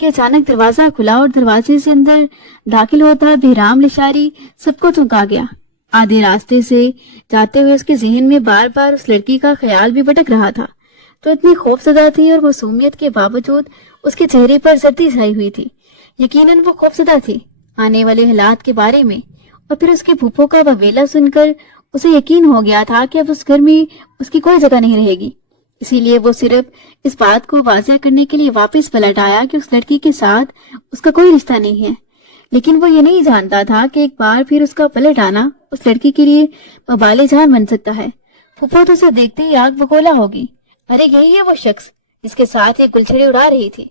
کہ اچانک دروازہ کھلا اور دروازے سے اندر داخل ہوتا بہرام لشاری سب کو چونکا گیا۔ آدھے راستے سے جاتے ہوئے اس کے ذہن میں بار بار اس لڑکی کا خیال بھی بھٹک رہا تھا، تو اتنی خوف زدہ تھی اور معصومیت کے باوجود اس کے چہرے پر زردی چھائی ہوئی تھی۔ یقیناً وہ خوف زدہ تھی آنے والے حالات کے بارے میں، اور پھر اس کے پھوپھو کا وویلا سن کر اسے یقین ہو گیا تھا کہ اب اس گھر میں اس کی کوئی جگہ نہیں رہے گی۔ اسی لیے وہ صرف اس بات کو واضح کرنے کے لیے واپس پلٹ آیا کہ اس لڑکی کے ساتھ اس کا کوئی رشتہ نہیں ہے، لیکن وہ یہ نہیں جانتا تھا کہ ایک بار پھر اس کا پلٹ آنا اس لڑکی کے لیے وبال جان بن سکتا ہے۔ پھوپھو تو اسے دیکھتے ہی آگ بگولا ہوگی، ارے یہی ہے وہ شخص جس کے ساتھ یہ گلچھڑی اڑا رہی تھی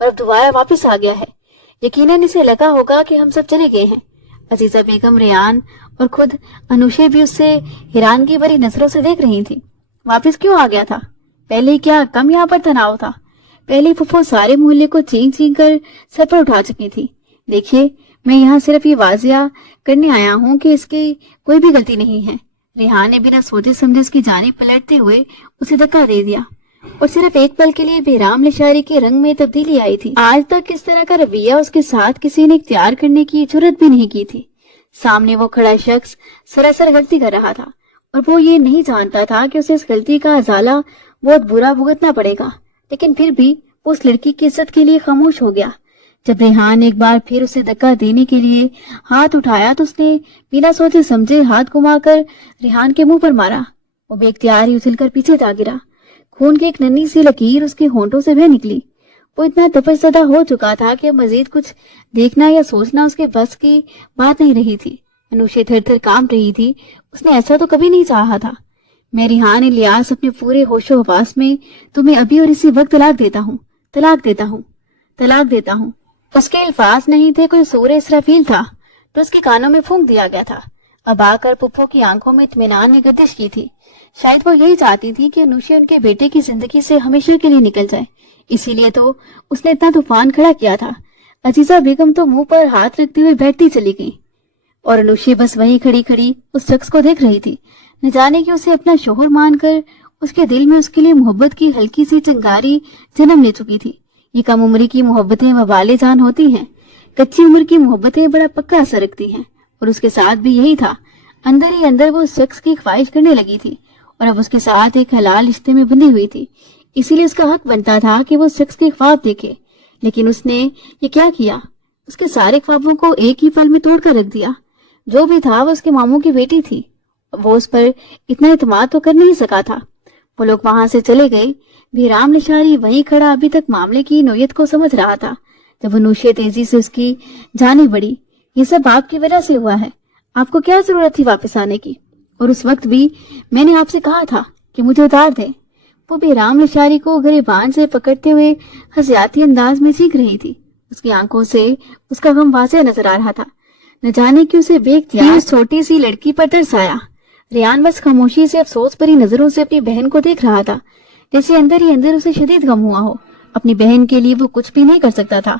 اور اب دوبارہ واپس آ گیا ہے۔ یقیناً اسے لگا ہوگا کہ ہم سب چلے گئے ہیں۔ عزیزہ بیگم، ریان اور خود انوشے بھی اس سے حیرانگی بھری نظروں سے دیکھ رہی تھی۔ واپس کیوں آ گیا تھا؟ پہلے کیا کم یہاں پر تناؤ تھا؟ پہلے پھوپھو سارے محلے کو چین چین کر سر پر اٹھا چکی تھی۔ دیکھیے، میں یہاں صرف یہ واضح کرنے آیا ہوں کہ اس کی کوئی بھی غلطی نہیں ہے۔ ریحان نے بنا سوچے سمجھے اس کی جانب پلٹتے ہوئے اسے دھکا دے دیا، اور صرف ایک پل کے لیے بہرام لشاری کے رنگ میں تبدیلی آئی تھی۔ آج تک اس طرح کا رویہ اس کے ساتھ کسی نے اختیار کرنے کی جرات بھی نہیں کی تھی۔ سامنے وہ کھڑا شخص سراسر غلطی کر رہا تھا، اور وہ یہ نہیں جانتا تھا کہ اسے اس غلطی کا ازالہ بہت برا بھگتنا پڑے گا، لیکن پھر بھی وہ اس لڑکی کی عزت کے لیے خاموش ہو گیا۔ جب ریحان ایک بار پھر اسے دھکا دینے کے لیے ہاتھ اٹھایا تو اس نے بنا سوچے سمجھے ہاتھ گھما کر ریحان کے منہ پر مارا۔ وہ بے اختیار ہی اچھل کر پیچھے جا گرا۔ خون کی ایک ننھی سی لکیر اس کے ہونٹوں سے بہہ نکلی۔ وہ اتنا تپش زدہ ہو چکا تھا کہ مزید کچھ دیکھنا یا سوچنا اس کے بس کی بات نہیں رہی تھی۔ انوشے تھر تھر کانپ رہی تھی۔ اس نے ایسا تو کبھی نہیں چاہا تھا۔ میں ریحان الیاس اپنے پورے ہوش و حواس میں تمہیں ابھی اور اسی وقت طلاق دیتا ہوں، طلاق دیتا ہوں، طلاق دیتا ہوں۔ اس کے الفاظ نہیں تھے، کوئی سورہ اسرافیل تھا تو اس کے کانوں میں پھونک دیا گیا تھا۔ اب آ کر پھپھو کی آنکھوں میں اطمینان نے گردش کی تھی۔ شاید وہ یہی چاہتی تھی کہ انوشے ان کے بیٹے کی زندگی سے ہمیشہ کے لیے نکل جائے، اسی لیے تو اس نے اتنا طوفان کھڑا کیا تھا۔ عزیزہ بیگم تو منہ پر ہاتھ رکھتے ہوئے بیٹھتی چلی گئی، اور انوشے بس وہیں کھڑی کھڑی اس شخص کو دیکھ رہی تھی۔ نہ جانے کہ اسے اپنا شوہر مان کر اس کے دل میں اس کے لیے محبت کی ہلکی سی چنگاری جنم لے چکی تھی۔ یہ کم عمری کی محبتیں وبال جان ہوتی ہیں، کچی عمر کی محبتیں بڑا پکا اثر رکھتی ہیں، اور اس کے ساتھ بھی یہی تھا۔ اندر ہی اندر وہ اس شخص کی خواہش کرنے لگی تھی، اور اب اس کے ساتھ ایک حلال رشتے میں بندھی ہوئی تھی، اسی لیے اس کا حق بنتا تھا کہ وہ اس شخص کے خواب دیکھے۔ لیکن اس نے یہ کیا کیا؟ اس کے سارے خوابوں کو ایک ہی پل میں توڑ کر رکھ دیا۔ جو بھی تھا وہ اس کے ماموں کی بیٹی تھی، وہ اس پر اتنا اعتماد تو کر نہیں سکا تھا۔ وہ لوگ وہاں سے چلے گئے۔ بہرام لشاری وہیں کھڑا ابھی تک معاملے کی نوعیت کو سمجھ رہا تھا، جب انوشے تیزی سے اس کی جانب بڑھی۔ یہ سب آپ کی وجہ سے ہوا ہے، آپ کو کیا ضرورت تھی واپس آنے کی؟ اور اس وقت بھی میں نے آپ سے کہا تھا کہ مجھے اتار دیں۔ وہ بہرام لشاری کو گریبان سے پکڑتے ہوئے ہزیاتی انداز میں چیخ رہی تھی۔ اس کی آنکھوں سے اس کا غم واضح نظر آ رہا تھا۔ نہ جانے کہ اسے بے اختیار اس چھوٹی سی لڑکی پر ترس آیا۔ ریان بس خاموشی سے افسوس بھری نظروں سے اپنی بہن کو دیکھ رہا تھا، جیسے اندر ہی اندر اسے شدید غم ہوا ہو۔ اپنی بہن کے لیے وہ کچھ بھی نہیں کر سکتا تھا۔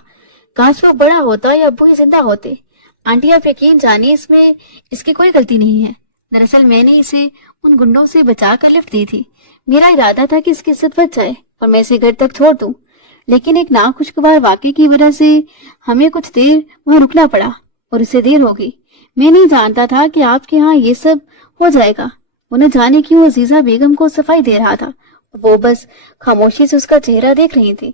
کاش وہ بڑا ہوتا یا ابو ہی زندہ ہوتے۔ آنٹی، آپ یقین جانیے اس میں اس کی کوئی غلطی نہیں ہے۔ دراصل میں نے اسے ان گنڈوں سے بچا کر لفٹ دی تھی۔ میرا ارادہ تھا کہ اس کی عزت بچ جائے اور میں اسے گھر تک چھوڑ دوں، لیکن ایک ناخوشگوار واقعے کی وجہ سے ہمیں کچھ دیر وہاں رکنا پڑا اور اسے دیر ہو گئی۔ میں نہیں جانتا تھا کہ آپ کے ہاں یہ سب ہو جائے گا۔ وہ نہ جانے کیوں عزیزہ بیگم کو صفائی دے رہا تھا، وہ بس خاموشی سے اس کا چہرہ دیکھ رہی تھی۔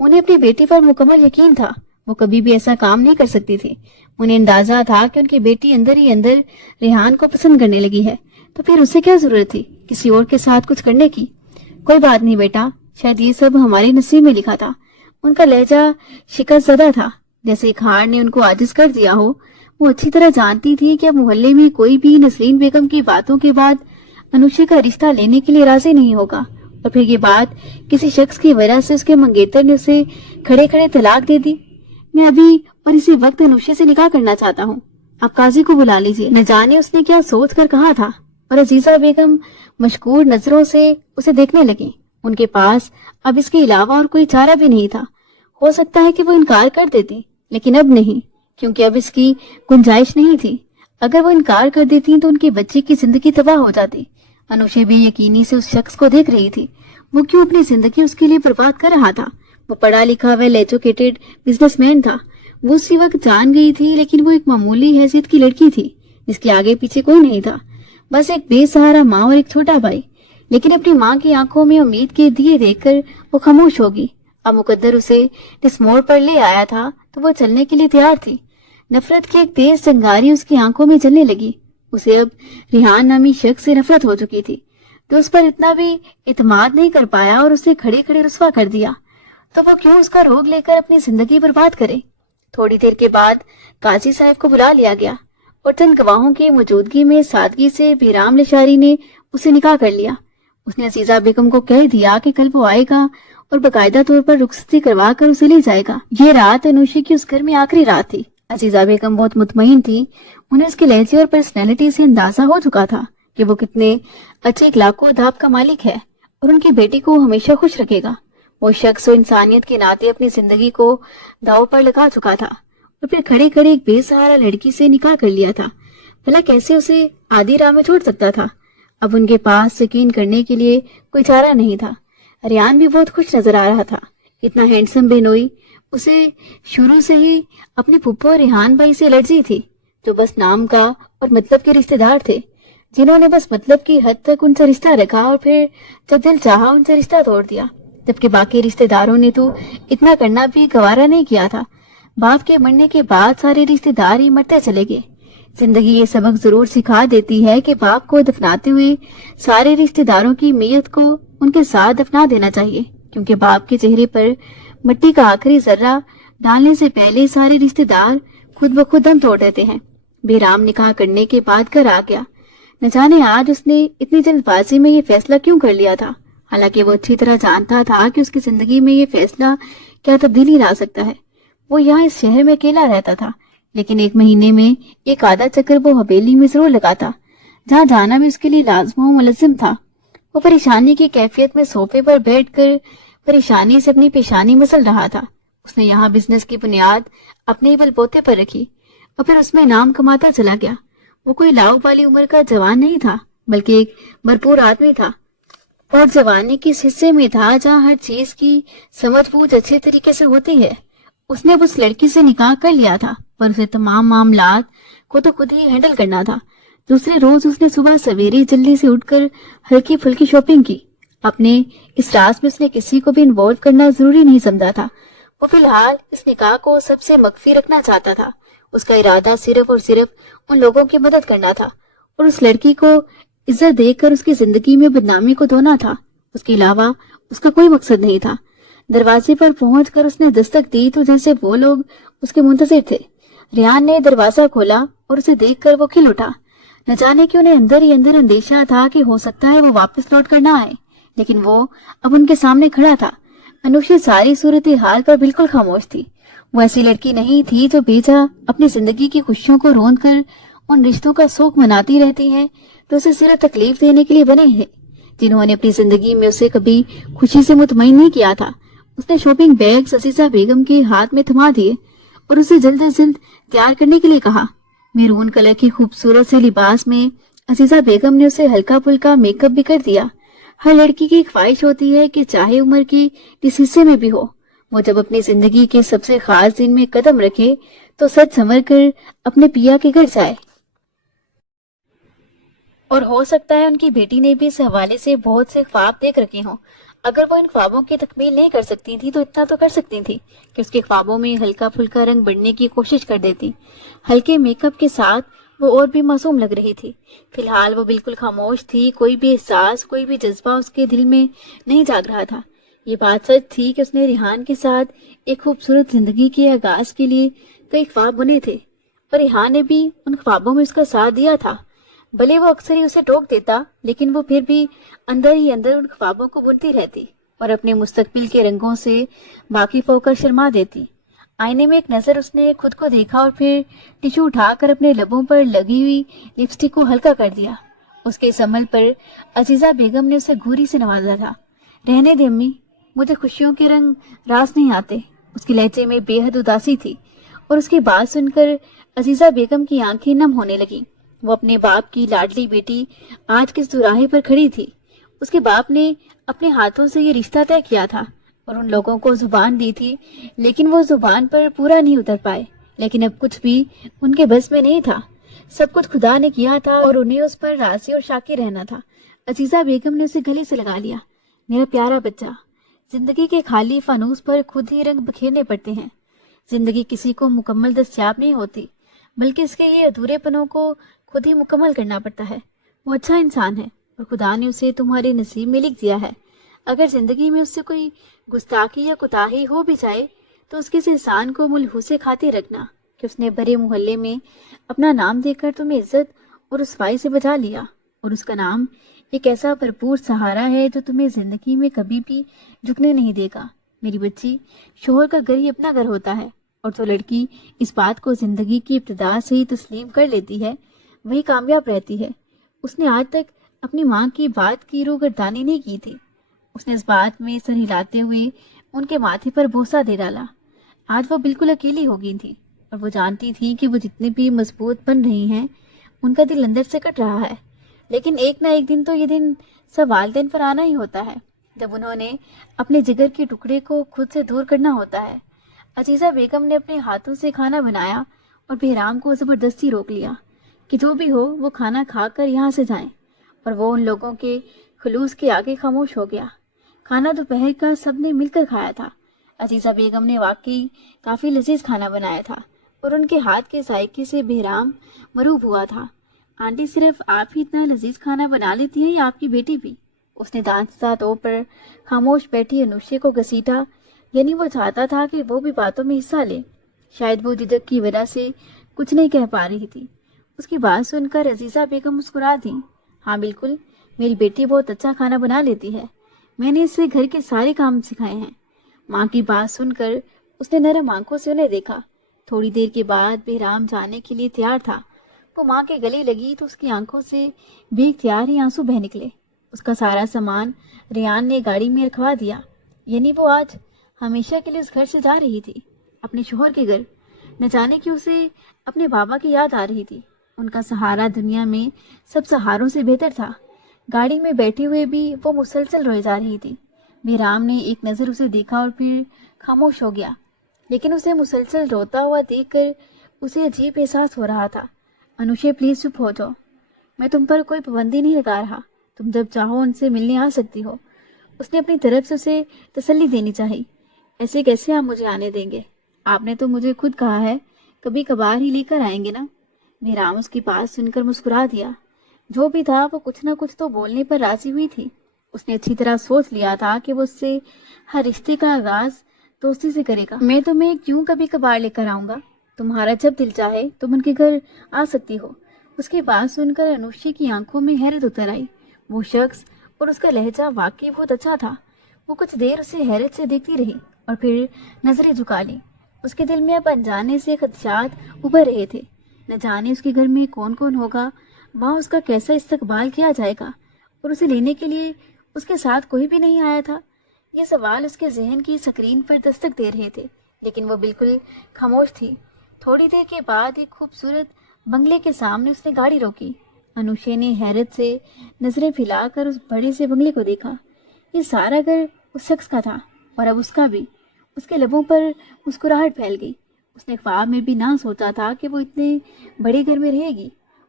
انہیں اپنی بیٹی پر مکمل یقین تھا، وہ کبھی بھی ایسا کام نہیں کر سکتی تھی۔ انہیں اندازہ تھا کہ ان کی بیٹی اندر ہی اندر ریحان کو پسند کرنے لگی ہے، تو پھر اسے کیا ضرورت تھی کسی اور کے ساتھ کچھ کرنے کی؟ کوئی بات نہیں بیٹا، شاید یہ سب ہمارے نصیب میں لکھا تھا۔ ان کا لہجہ شکست زدہ تھا، جیسے ایک ہار نے ان کو عاجز کر دیا ہو۔ وہ اچھی طرح جانتی تھی کہ اب محلے میں کوئی بھی نسرین بیگم کی باتوں کے بعد انوشے کا رشتہ لینے کے لیے راضی نہیں ہوگا، اور پھر یہ بات کسی شخص کی وجہ سے اس کے منگیتر نے اسے کھڑے کھڑے طلاق دے دی۔ میں ابھی اور اسی وقت انوشے سے نکاح کرنا چاہتا ہوں، آپ قاضی کو بلا لیجیے۔ نہ جانے اس نے کیا سوچ کر کہا تھا، اور عزیزہ بیگم مشکور نظروں سے اسے دیکھنے لگی۔ ان کے پاس اب اس کے علاوہ اور کوئی چارہ بھی نہیں تھا۔ ہو سکتا ہے کہ وہ انکار کر دیتی، لیکن اب نہیں، کیونکہ اب اس کی گنجائش نہیں تھی۔ اگر وہ انکار کر دیتی تو ان کے بچے کی زندگی تباہ ہو جاتی۔ انوشے بے یقینی سے اس شخص کو دیکھ رہی تھی۔ وہ کیوں اپنی زندگی اس کے لیے برباد کر رہا تھا؟ وہ پڑھا لکھا ویل ایجوکیٹڈ بزنس مین تھا. وہ اسی وقت جان گئی تھی لیکن وہ ایک معمولی حیثیت کی لڑکی تھی جس کے آگے پیچھے کوئی نہیں تھا, بس ایک بے سہارا ماں اور ایک چھوٹا بھائی. لیکن اپنی ماں کی آنکھوں میں امید کے دیے دیکھ کر وہ خاموش ہوگی. اب مقدر اسے جس موڑ پر لے آیا تھا تو وہ چلنے کے لیے تیار تھی. نفرت کی ایک تیز چنگاری اس کی آنکھوں میں جلنے لگی. اسے اب ریحان نامی شخص سے نفرت ہو چکی تھی تو اس پر اتنا بھی اعتماد نہیں کر پایا اور اسے کھڑے کھڑے رسوا کر دیا. تو وہ کیوں اس کا روگ لے کر اپنی زندگی برباد کرے. تھوڑی دیر کے بعد قاضی صاحب کو بلا لیا گیا اور چند گواہوں کی موجودگی میں سادگی سے بیرام لشاری نے اسے نکاح کر لیا. اس نے عزیزہ بیگم کو کہہ دیا کہ کل وہ آئے گا اور باقاعدہ طور پر رخصتی کروا کر اسے لے جائے گا. یہ رات انوشی کی اس گھر میں آخری رات تھی. عزیزہ بیگم بہت مطمئن تھی. انہیں اس کے لہجے اور پرسنالٹی سے اندازہ ہو چکا تھا کہ وہ کتنے اچھے اخلاق و آداب کا مالک ہے اور ان کی بیٹی کو ہمیشہ خوش رکھے گا. وہ شخص و انسانیت کے ناطے اپنی زندگی کو داؤ پر لگا چکا تھا اور پھر کھڑے کھڑے ایک بے سہارا لڑکی سے نکاح کر لیا تھا. بھلا کیسے اسے آدھی راہ میں چھوڑ سکتا تھا. اب ان کے پاس یقین کرنے کے لیے کوئی چارہ نہیں تھا. ریان بھی بہت خوش نظر آ رہا تھا. اتنا ہینڈسم بینوئی. اسے شروع سے ہی اپنے پھپھو اور ریحان بھائی سے الرجی تھی جو بس نام کا اور مطلب کے رشتہ دار تھے, جنہوں نے بس مطلب کی حد تک ان سے رشتہ رکھا اور پھر جب دل چاہا ان سے رشتہ توڑ دیا. جبکہ باقی رشتہ داروں نے تو اتنا کرنا بھی گوارا نہیں کیا تھا. باپ کے مرنے کے بعد سارے رشتہ دار ہی مرتے چلے گئے. زندگی یہ سبق ضرور سکھا دیتی ہے کہ باپ کو دفناتے ہوئے سارے رشتہ داروں کی میت کو ان کے ساتھ دفنا دینا چاہیے, کیونکہ باپ کے چہرے پر مٹی کا آخری ذرہ ڈالنے سے پہلے سارے رشتہ دار خود بخود دم توڑ دیتے ہیں. بیرام نکاح کرنے کے بعد گھر آ گیا. نہ جانے آج اس نے اتنی جلد بازی میں یہ فیصلہ کیوں کر لیا تھا, حالانکہ وہ اچھی طرح جانتا تھا کہ اس کی زندگی میں یہ فیصلہ کیا تبدیلی لا سکتا ہے. وہ یہاں اس شہر میں اکیلا رہتا تھا, لیکن ایک مہینے میں ایک آدھا چکر وہ حویلی میں ضرور لگاتا, جہاں جانا بھی اس کے لیے لازم و ملزم تھا. وہ پریشانی کی کیفیت میں صوفے پر بیٹھ کر پریشانی سے اپنی پیشانی مسل رہا تھا. اس نے یہاں بزنس کی بنیاد اپنے ہی بل بوتے پر رکھی اور پھر اس میں نام کماتا چلا گیا. وہ کوئی لاؤ والی عمر کا جوان نہیں تھا, بلکہ ایک بھرپور آدمی تھا اور جوانی کی اس حصے میں تھا جہاں ہر چیز کی سمجھ بوجھ اچھے طریقے سے ہوتی ہے. اس نے اس لڑکی سے نکاح کر لیا تھا پر اسے تمام معاملات کو تو خود ہی ہینڈل کرنا تھا. دوسرے روز اس نے صبح سویرے جلدی سے اٹھ کر ہلکی پھلکی شاپنگ کی. اپنے اس راز میں اس نے کسی کو بھی انوالو کرنا ضروری نہیں سمجھا تھا. وہ فی الحال اس نکاح کو سب سے مخفی رکھنا چاہتا تھا. اس کا ارادہ صرف اور صرف ان لوگوں کی مدد کرنا تھا اور اس لڑکی کو عزت دے کر اس کی زندگی میں بدنامی کو دھونا تھا. اس کے علاوہ اس کا کوئی مقصد نہیں تھا. دروازے پر پہنچ کر اس نے دستک دی تو جیسے وہ لوگ اس کے منتظر تھے. ریحان نے دروازہ کھولا اور اسے دیکھ کر وہ کھل اٹھا. نہ جانے کہ انہیں اندر ہی اندر اندیشہ تھا کہ ہو سکتا ہے وہ واپس لوٹ کر نہ آئے, لیکن وہ اب ان کے سامنے کھڑا تھا. انوشی ساری صورتحال پر بالکل خاموش تھی. وہ ایسی لڑکی نہیں تھی جو بیجا اپنی زندگی کی خوشیوں کو روند کر ان رشتوں کا سوگ مناتی رہتی ہے تو اسے صرف تکلیف دینے کے لیے بنے ہیں, جنہوں نے اپنی زندگی میں اسے کبھی خوشی سے مطمئن نہیں کیا تھا. اس نے شاپنگ بیگز عزیزہ بیگم کے ہاتھ میں تھما دیے اور اسے جلد از جلد تیار کرنے کے لیے کہا. میرون کلر کی خوبصورت سے لباس میں عزیزہ بیگم نے اسے ہلکا پھلکا میک اپ بھی کر دیا. ہر لڑکی کی خواہش ہوتی ہے کہ چاہے عمر کی اس حصے میں بھی ہو, وہ جب اپنی زندگی کے سب سے خاص دن میں قدم رکھے تو سج سنور کر اپنے پیا کے گھر جائے. اور ہو سکتا ہے ان کی بیٹی نے بھی اس حوالے سے بہت سے خواب دیکھ رکھے ہوں. اگر وہ ان خوابوں کی تکمیل نہیں کر سکتی تھی تو اتنا تو کر سکتی تھی کہ اس کے خوابوں میں ہلکا پھلکا رنگ بڑھنے کی کوشش کر دیتی. ہلکے میک اپ کے ساتھ وہ اور بھی معصوم لگ رہی تھی. فی الحال وہ بالکل خاموش تھی. کوئی بھی احساس, کوئی بھی جذبہ اس کے دل میں نہیں جاگ رہا تھا. یہ بات سچ تھی کہ اس نے ریحان کے ساتھ ایک خوبصورت زندگی کے آغاز کے لیے کئی خواب بنے تھے اور ریحان نے بھی ان خوابوں میں اس کا ساتھ دیا تھا. بھلے وہ اکثر ہی اسے ٹوک دیتا, لیکن وہ پھر بھی اندر ہی اندر ان خوابوں کو بنتی رہتی اور اپنے مستقبل کے رنگوں سے واقف ہو کر شرما دیتی. آئینے میں ایک نظر اس نے خود کو دیکھا اور پھر ٹیشو اٹھا کر اپنے لبوں پر لگی ہوئی لپسٹک کو ہلکا کر دیا. اس کے اس عمل پر عزیزہ بیگم نے اسے گھوری سے نوازا تھا. رہنے دے امی, مجھے خوشیوں کے رنگ راس نہیں آتے. اس کے لہجے میں بے حد اداسی تھی اور اس کی بات سن کر عزیزہ بیگم کی آنکھیں نم ہونے لگیں. وہ اپنے باپ کی لاڈلی بیٹی آج کس دوراہے پر کھڑی تھی. اس کے باپ نے اپنے ہاتھوں سے یہ رشتہ طے کیا تھا. اور ان لوگوں کو زبان دی تھی، لیکن وہ زبان پر پورا نہیں اتر پائے۔ لیکن اب کچھ بھی ان کے بس میں نہیں تھا، سب کچھ خدا نے کیا تھا اور انہیں اس پر راضی اور شاکر رہنا تھا۔ عزیزہ بیگم نے اسے گلے سے لگا لیا۔ میرا پیارا بچہ، زندگی کے خالی فانوس پر خود ہی رنگ بکھیرنے پڑتے ہیں۔ زندگی کسی کو مکمل دستیاب نہیں ہوتی، بلکہ اس کے یہ ادھورے پنوں کو خود ہی مکمل کرنا پڑتا ہے۔ وہ اچھا انسان ہے اور خدا نے اسے تمہارے نصیب میں لکھ دیا ہے۔ اگر زندگی میں اس سے کوئی گستاخی یا کوتاہی ہو بھی جائے تو اس کے اس احسان کو ملحوظ سے کھاتے رکھنا کہ اس نے بڑے محلے میں اپنا نام دے کر تمہیں عزت اور رسوائی سے بچا لیا، اور اس کا نام ایک ایسا بھرپور سہارا ہے جو تمہیں زندگی میں کبھی بھی جھکنے نہیں دے گا۔ میری بچی، شوہر کا گھر ہی اپنا گھر ہوتا ہے، اور جو لڑکی اس بات کو زندگی کی ابتدا سے ہی تسلیم کر لیتی ہے وہی کامیاب رہتی ہے۔ اس نے آج تک اپنی ماں کی بات کی روگردانی نہیں کی تھی۔ اس نے اس بات میں سر ہلاتے ہوئے ان کے ماتھے پر بوسہ دے ڈالا۔ آج وہ بالکل اکیلی ہو گئی تھی، اور وہ جانتی تھی کہ وہ جتنے بھی مضبوط بن رہی ہیں ان کا دل اندر سے کٹ رہا ہے، لیکن ایک نہ ایک دن تو یہ دن سب والدین پر آنا ہی ہوتا ہے جب انہوں نے اپنے جگر کے ٹکڑے کو خود سے دور کرنا ہوتا ہے۔ عزیزہ بیگم نے اپنے ہاتھوں سے کھانا بنایا اور بہرام کو زبردستی روک لیا کہ جو بھی ہو وہ کھانا کھا کر یہاں سے جائیں، اور وہ ان لوگوں کے خلوص کے آگے خاموش ہو گیا۔ کھانا دوپہر کا سب نے مل کر کھایا تھا۔ عزیزہ بیگم نے واقعی کافی لذیذ کھانا بنایا تھا، اور ان کے ہاتھ کے ذائقے سے بہرام مروب ہوا تھا۔ آنٹی، صرف آپ ہی اتنا لذیذ کھانا بنا لیتی ہیں یا آپ کی بیٹی بھی؟ اس نے دانتوں پر خاموش بیٹھی انوشے کو گھسیٹا، یعنی وہ چاہتا تھا کہ وہ بھی باتوں میں حصہ لے۔ شاید وہ جھجک کی وجہ سے کچھ نہیں کہہ پا رہی تھی۔ اس کی بات سن کر عزیزہ بیگم مسکرا دیں۔ ہاں بالکل، میری بیٹی بہت اچھا کھانا بنا لیتی ہے، میں نے اسے گھر کے سارے کام سکھائے ہیں۔ ماں کی بات سن کر اس نے نرم آنکھوں سے انہیں دیکھا۔ تھوڑی دیر کے بعد بہرام جانے کے لیے تیار تھا۔ وہ ماں کے گلے لگی تو اس کی آنکھوں سے بے اختیار ہی آنسو بہہ نکلے۔ اس کا سارا سامان ریان نے گاڑی میں رکھوا دیا، یعنی وہ آج ہمیشہ کے لیے اس گھر سے جا رہی تھی، اپنے شوہر کے گھر۔ نہ جانے کہ اسے اپنے بابا کی یاد آ رہی تھی۔ ان کا سہارا دنیا میں سب سہاروں سے بہتر تھا۔ گاڑی میں بیٹھے ہوئے بھی وہ مسلسل روئے جا رہی تھی۔ بہرام نے ایک نظر اسے دیکھا اور پھر خاموش ہو گیا، لیکن اسے مسلسل روتا ہوا دیکھ کر اسے عجیب احساس ہو رہا تھا۔ انوشے، پلیز چپ ہو جاؤ، میں تم پر کوئی پابندی نہیں لگا رہا، تم جب چاہو ان سے ملنے آ سکتی ہو۔ اس نے اپنی طرف سے اسے تسلی دینی چاہی۔ ایسے کیسے آپ مجھے آنے دیں گے؟ آپ نے تو مجھے خود کہا ہے کبھی کبھار ہی لے کر آئیں گے نا۔ بہرام اس کی بات سن کر مسکرا دیا۔ جو بھی تھا وہ کچھ نہ کچھ تو بولنے پر راضی ہوئی تھی۔ اس نے اچھی طرح سوچ لیا تھا کہ وہ اس سے ہر رشتے کا آغاز دوستی سے کرے گا۔ میں تمہیں کیوں کبھی کبھار لے کر آؤں گا، تمہارا جب دل چاہے تم ان کے گھر آ سکتی ہو۔ اس کی بات سن کر انوشی کی آنکھوں میں حیرت اتر آئی۔ وہ شخص اور اس کا لہجہ واقعی بہت اچھا تھا۔ وہ کچھ دیر اسے حیرت سے دیکھتی رہی اور پھر نظریں جھکا لی۔ اس کے دل میں اب انجانے سے خدشات ابھر رہے تھے۔ نہ جانے اس کے گھر میں کون کون ہوگا، وہاں اس کا کیسا استقبال کیا جائے گا، اور اسے لینے کے لیے اس کے ساتھ کوئی بھی نہیں آیا تھا۔ یہ سوال اس کے ذہن کی سکرین پر دستک دے رہے تھے، لیکن وہ بالکل خاموش تھی۔ تھوڑی دیر کے بعد ایک خوبصورت بنگلے کے سامنے اس نے گاڑی روکی۔ انوشے نے حیرت سے نظریں پھیلا کر اس بڑے سے بنگلے کو دیکھا۔ یہ سارا گھر اس شخص کا تھا، اور اب اس کا بھی۔ اس کے لبوں پر مسکراہٹ پھیل گئی۔ اس نے خواب میں بھی نہ سوچا تھا کہ وہ اتنے بڑے گھر میں رہے گی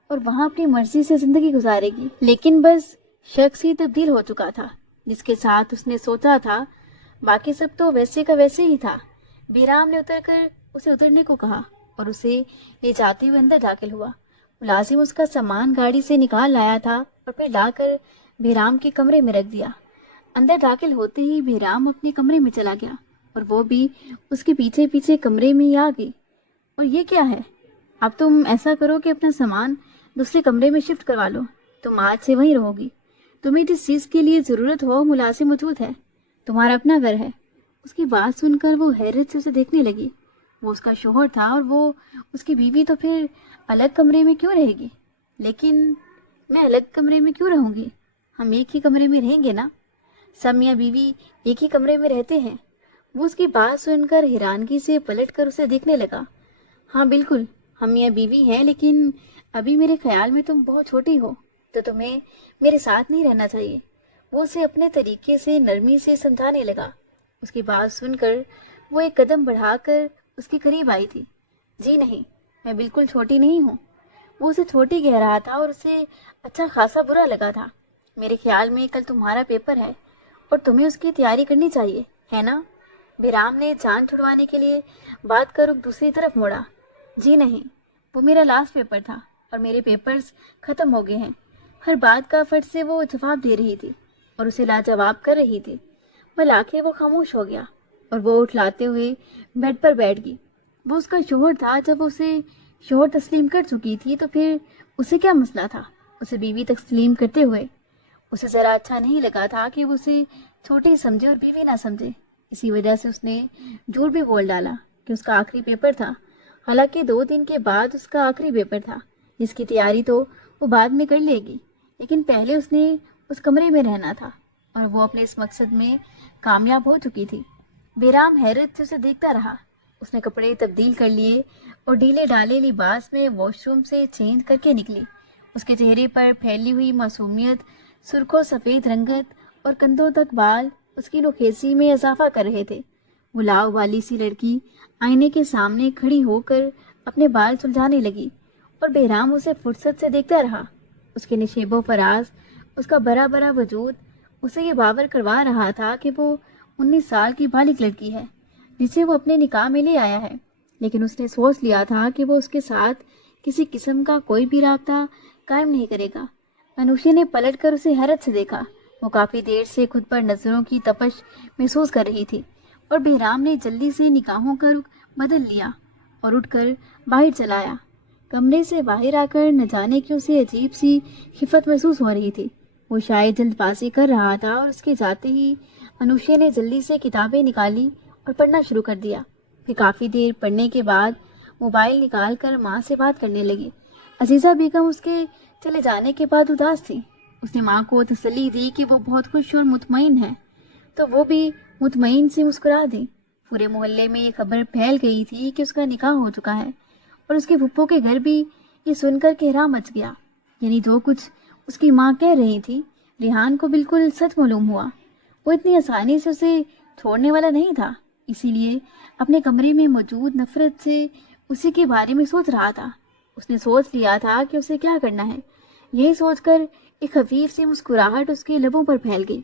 اور وہاں اپنی مرضی سے زندگی گزارے گی، لیکن بس شخص ہی تبدیل ہو چکا تھا جس کے ساتھ اس نے سوچا تھا۔ باقی سب تو ویسے کا ویسے ہی تھا۔ بہرام نے اتر کر اسے اترنے کو کہا اور اسے لے جاتے ہوئے اندر داخل ہوا۔ ملازم اس کا سامان گاڑی سے نکال لایا تھا اور پھر لا کر بہرام کے کمرے میں رکھ دیا۔ اندر داخل ہوتے ہی بہرام اپنے کمرے میں چلا گیا اور وہ بھی اس کے پیچھے پیچھے کمرے میں ہی آ گئی۔ اور یہ کیا ہے؟ اب تم ایسا کرو کہ اپنا سامان دوسرے کمرے میں شفٹ کروا لو، تم آج سے وہیں رہو گی۔ تمہیں جس چیز کے لیے ضرورت ہو ملازم موجود ہے، تمہارا اپنا گھر ہے۔ اس کی بات سن کر وہ حیرت سے اسے دیکھنے لگی۔ وہ اس کا شوہر تھا اور وہ اس کی بیوی، تو پھر الگ کمرے میں کیوں رہے گی؟ لیکن میں الگ کمرے میں کیوں رہوں گی؟ ہم ایک ہی کمرے میں رہیں گے نا، سب میاں بیوی ایک ہی کمرے میں رہتے ہیں۔ وہ اس کی بات سن کر حیرانگی سے پلٹ کر اسے دیکھنے لگا۔ ہاں بالکل، ہم میاں بیوی ہیں، لیکن ابھی میرے خیال میں تم بہت چھوٹی ہو، تو تمہیں میرے ساتھ نہیں رہنا چاہیے۔ وہ اسے اپنے طریقے سے نرمی سے سمجھانے لگا۔ اس کی بات سن کر وہ ایک قدم بڑھا کر اس کے قریب آئی تھی۔ جی نہیں، میں بالکل چھوٹی نہیں ہوں۔ وہ اسے چھوٹی کہہ رہا تھا اور اسے اچھا خاصا برا لگا تھا۔ میرے خیال میں کل تمہارا پیپر ہے اور تمہیں اس کی تیاری کرنی چاہیے، ہے نا؟ بیرام نے جان چھڑوانے کے لیے بات کا رخ دوسری طرف موڑا۔ جی نہیں، وہ میرا لاسٹ پیپر تھا اور میرے پیپرز ختم ہو گئے ہیں۔ ہر بات کا فٹ سے وہ جواب دے رہی تھی اور اسے لاجواب کر رہی تھی۔ بل آخر وہ خاموش ہو گیا اور وہ اٹھلاتے ہوئے بیڈ پر بیٹھ گئی۔ وہ اس کا شوہر تھا، جب اسے شوہر تسلیم کر چکی تھی تو پھر اسے کیا مسئلہ تھا اسے بیوی تسلیم کرتے ہوئے؟ اسے ذرا اچھا نہیں لگا تھا کہ وہ اسے چھوٹی سمجھے اور بیوی نہ سمجھے۔ اسی وجہ سے اس نے جھوٹ بھی بول ڈالا کہ اس کا آخری پیپر تھا، حالانکہ 2 دن کے بعد اس کا آخری پیپر تھا جس کی تیاری تو وہ بعد میں کر لے گی، لیکن پہلے اس نے اس کمرے میں رہنا تھا اور وہ اپنے اس مقصد میں کامیاب ہو چکی تھی۔ بیرام حیرت سے اسے دیکھتا رہا۔ اس نے کپڑے تبدیل کر لیے اور ڈھیلے ڈالے لباس میں واش روم سے چینج کر کے نکلی۔ اس کے چہرے پر پھیلی ہوئی معصومیت، سرخ و سفید رنگت اور کندھوں تک بال اس کی نوخیزی میں اضافہ کر رہے تھے۔ وہ لاؤ والی سی لڑکی آئینے کے سامنے کھڑی ہو کر اپنے بال سلجھانے لگی اور بیرام اسے فرصت سے دیکھتا رہا۔ اس کے نشیب و فراز، اس کا بڑا بڑا وجود اسے یہ باور کروا رہا تھا کہ وہ 19 سال کی بالغ لڑکی ہے جسے وہ اپنے نکاح میں لے آیا ہے، لیکن اس نے سوچ لیا تھا کہ وہ اس کے ساتھ کسی قسم کا کوئی بھی رابطہ قائم نہیں کرے گا۔ انوشی نے پلٹ کر اسے حیرت سے دیکھا۔ وہ کافی دیر سے خود پر نظروں کی تپش محسوس کر رہی تھی اور بیرام نے جلدی سے نگاہوں کا رخ بدل لیا اور اٹھ کر باہر چلا آیا۔ کمرے سے باہر آ کر نہ جانے کی اسے عجیب سی خفت محسوس ہو رہی تھی۔ وہ شاید جلد بازی کر رہا تھا اور اس کے جاتے ہی انوشی نے جلدی سے کتابیں نکالی اور پڑھنا شروع کر دیا۔ پھر کافی دیر پڑھنے کے بعد موبائل نکال کر ماں سے بات کرنے لگی۔ عزیزہ بیگم اس کے چلے جانے کے بعد اداس تھی۔ اس نے ماں کو تسلی دی کہ وہ بہت خوش اور مطمئن ہے، تو وہ بھی مطمئن سے مسکرا دی۔ پورے محلے میں یہ خبر پھیل گئی تھی کہ اس کا نکاح ہو چکا ہے اور اس کے پھپھو کے گھر بھی یہ سن کر کہرا مچ گیا۔ یعنی جو کچھ اس کی ماں کہہ رہی تھی ریحان کو بالکل سچ معلوم ہوا۔ وہ اتنی آسانی سے اسے چھوڑنے والا نہیں تھا، اسی لیے اپنے کمرے میں موجود نفرت سے اسی کے بارے میں سوچ رہا تھا۔ اس نے سوچ لیا تھا کہ اسے کیا کرنا ہے۔ یہی سوچ کر ایک خفیف سی مسکراہٹ اس کے لبوں پر پھیل گئی۔